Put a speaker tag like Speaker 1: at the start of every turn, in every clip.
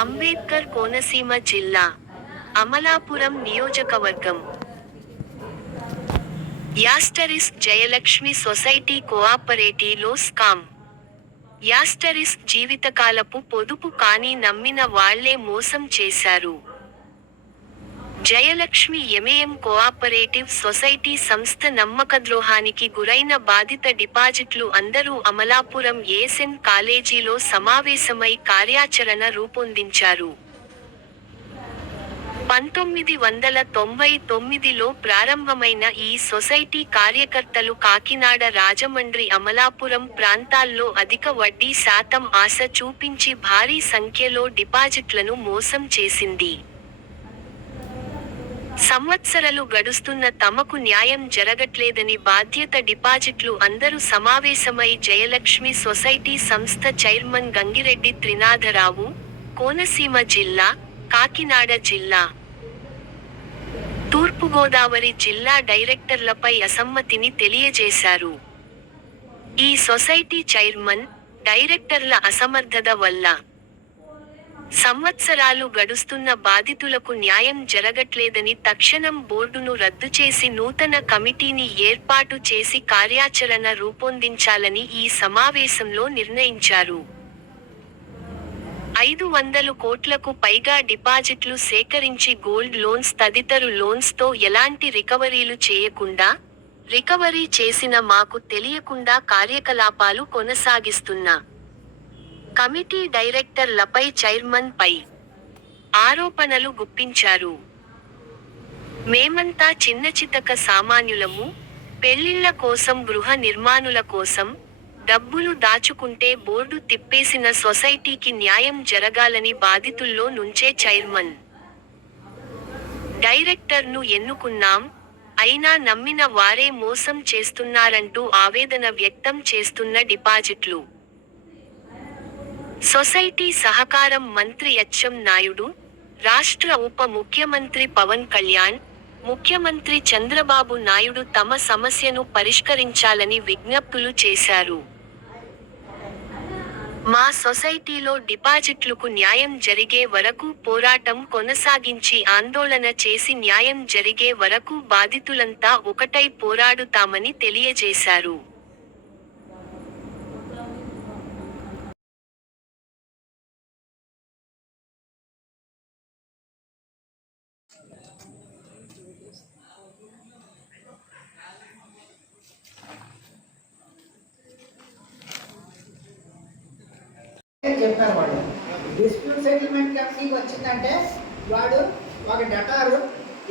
Speaker 1: అంబేద్కర్ కోనసీమ జిల్లా అమలాపురం నియోజకవర్గం. యాస్టరిస్ జయలక్ష్మి సొసైటీ కోఆపరేటివ్లో స్కామ్. యాస్టరిస్ జీవితకాలపు పొదుపు కానీ నమ్మిన వాళ్ళే మోసం చేశారు. జయలక్ష్మి ఎంఏఎం కోఆపరేటివ్ సొసైటీ సంస్థ నమ్మకద్రోహానికి గురైన బాధిత డిపాజిట్లు అందరూ అమలాపురం ఏసెన్ కాలేజీలో సమావేశమై కార్యాచరణ రూపొందించారు. పంతొమ్మిది వందల తొంభై తొమ్మిదిలో ప్రారంభమైన ఈ సొసైటీ కార్యకర్తలు కాకినాడ రాజమండ్రి అమలాపురం ప్రాంతాల్లో అధిక వడ్డీ శాతం ఆశ చూపించి భారీ సంఖ్యలో డిపాజిట్లను మోసం చేసింది. సంవత్సరాలు గడుస్తున్న తమకు న్యాయం జరగట్లేదని బాధ్యత డిపాజిట్లు అందరూ సమావేశమై జయలక్ష్మి సొసైటీ సంస్థ చైర్మన్ గంగిరెడ్డి త్రినాథరావు కోనసీమ జిల్లా కాకినాడ జిల్లా. తూర్పుగోదావరి జిల్లా డైరెక్టర్లపై అసమ్మతిని తెలియజేశారు. ఈ సొసైటీ చైర్మన్ డైరెక్టర్ల అసమర్థత వల్ల సంవత్సరాలు గడుస్తున్న బాధితులకు న్యాయం జరగట్లేదని తక్షణం బోర్డును రద్దు చేసి నూతన కమిటీని ఏర్పాటు చేసి కార్యాచరణ రూపొందించాలని ఈ సమావేశంలో నిర్ణయించారు. ఐదు వందలు కోట్లకు పైగా డిపాజిట్లు సేకరించి గోల్డ్ లోన్స్ తదితరు లోన్స్తో ఎలాంటి రికవరీలు చేయకుండా రికవరీ చేసిన మాకు తెలియకుండా కార్యకలాపాలు కొనసాగిస్తున్నా కమిటీ డైరెక్టర్లపై చైర్మన్ పై ఆరోపణలు గుప్పించారు. మేమంతా చిన్న చితక సామాన్యులము పెళ్ళిళ్ళ కోసం గృహ నిర్మాణుల కోసం డబ్బులు దాచుకుంటే బోర్డు తిప్పేసిన సొసైటీకి న్యాయం జరగాలని బాధితుల్లో నుంచే చైర్మన్. డైరెక్టర్ను ఎన్నుకున్నాం అయినా నమ్మిన వారే మోసం చేస్తున్నారంటూ ఆవేదన వ్యక్తం చేస్తున్న డిపాజిట్లు. సొసైటీ సహకారం మంత్రి ఎచ్ఎం నాయుడు రాష్ట్ర ఉప ముఖ్యమంత్రి పవన్ కళ్యాణ్ ముఖ్యమంత్రి చంద్రబాబు నాయుడు తమ సమస్యను పరిష్కరించాలని విజ్ఞప్తులు చేశారు. మా సొసైటీలో డిపాజిట్లకు న్యాయం జరిగే వరకు పోరాటం కొనసాగించి ఆందోళన చేసి న్యాయం జరిగే వరకు బాధితులంతా ఒకటై పోరాడుతామని తెలియజేశారు.
Speaker 2: చెప్పారు వాళ్ళు. డిస్ప్యూట్ సెటిల్మెంట్ కంపెనీకి వచ్చిందంటే వాడు ఒక డటారు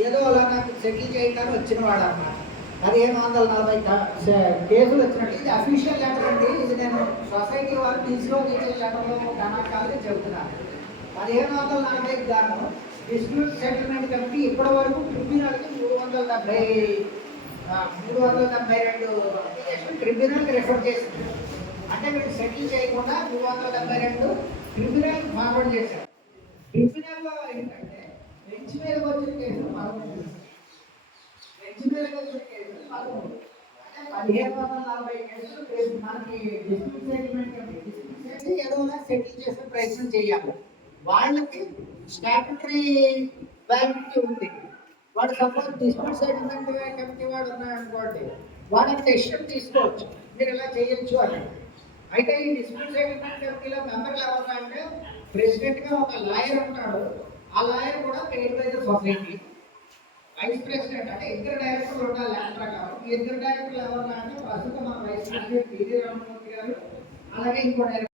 Speaker 2: ఏదో అలా నాకు సెటిల్ చేయడానికి వచ్చిన వాడు అనమాట పదిహేను వందల నలభై కేసులు వచ్చినట్టు. ఇది అఫీషియల్ లెటర్ అండి. ఇది నేను సొసైటీ వాళ్ళు డిస్క్లోజ్ చేసే లెటర్లో గణాంకాలు చెబుతున్నాను. పదిహేను వందల నలభై గాను డిస్ప్యూట్ సెటిల్మెంట్ కమిటీ ఇప్పటి వరకు ట్రిబ్యునల్కి మూడు వందల డెబ్బై మూడు వందల డెబ్బై రెండు అప్లికేషన్ ట్రిబ్యునల్కి రిఫర్ చేసింది. అంటే వీళ్ళు సెటిల్ చేయకుండా మూడు వందల డెబ్బై రెండు ట్రిబ్యునల్ ఫార్వర్డ్ చేశారు. ట్రిబ్యునల్లో ఏంటంటే బెంచ్ మీదకి వచ్చిన కేసులు పదమూడు బెంచ్ మీదకి వచ్చిన కేసులు పదమూడు అంటే పదిహేను వందల నలభై కేసులు మనకి డిస్ప్యూట్ సెటిల్మెంట్ డిస్ప్యూట్ ఏదైనా సెటిల్ చేసే ప్రయత్నం చేయాలి. వాళ్ళకి స్టాట్యుటరీ వ్యాలిడిటీ ఉంది. వాడు సపోజ్ డిస్ప్యూట్ సెటిల్మెంట్ కమిటీ వాడు ఉన్నాడు అనుకోండి వాడు అంత తీసుకోవచ్చు. మీరు ఇలా చేయొచ్చు అని. అయితే ఈ డిస్ప్యూట్ సెటిల్మెంట్ కమిటీలో మెంబర్లు ఎవరు అంటే ప్రెసిడెంట్గా ఒక లాయర్ ఉంటాడు. ఆ లాయర్ కూడా paid by the society vice president అంటే ఇద్దరు డైరెక్టర్లు ఉండాలి లెక్క ప్రకారం. ఇద్దరు డైరెక్టర్లు ఎవరు అంటే ప్రస్తుతం మన వైస్ ప్రెసిడెంట్ పివి రామమూర్తి గారు అలాగే ఇంకో డైరెక్టర్